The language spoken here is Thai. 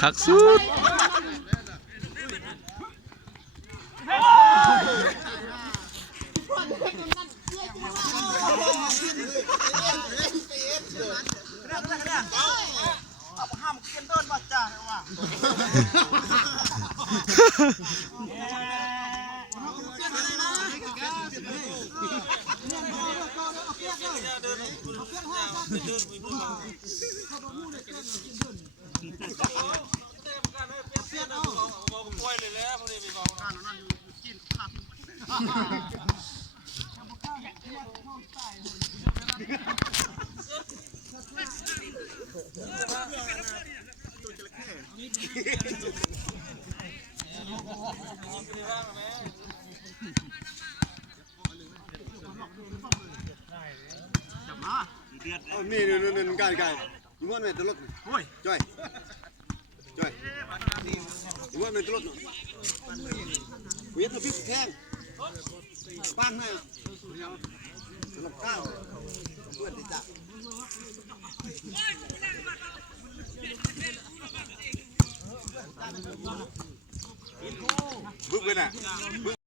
คักสุดห้ามเกินต้นบัดจ้าว่านี่กันมึงว่าเนี่ยตลกโอ้ยจ้อยมึงว่าเนี่ยตลกเวียดมาพิษแข้งบ้านให้ตลกข้าวเพื่อนที่จับบึ้งไปน่ะ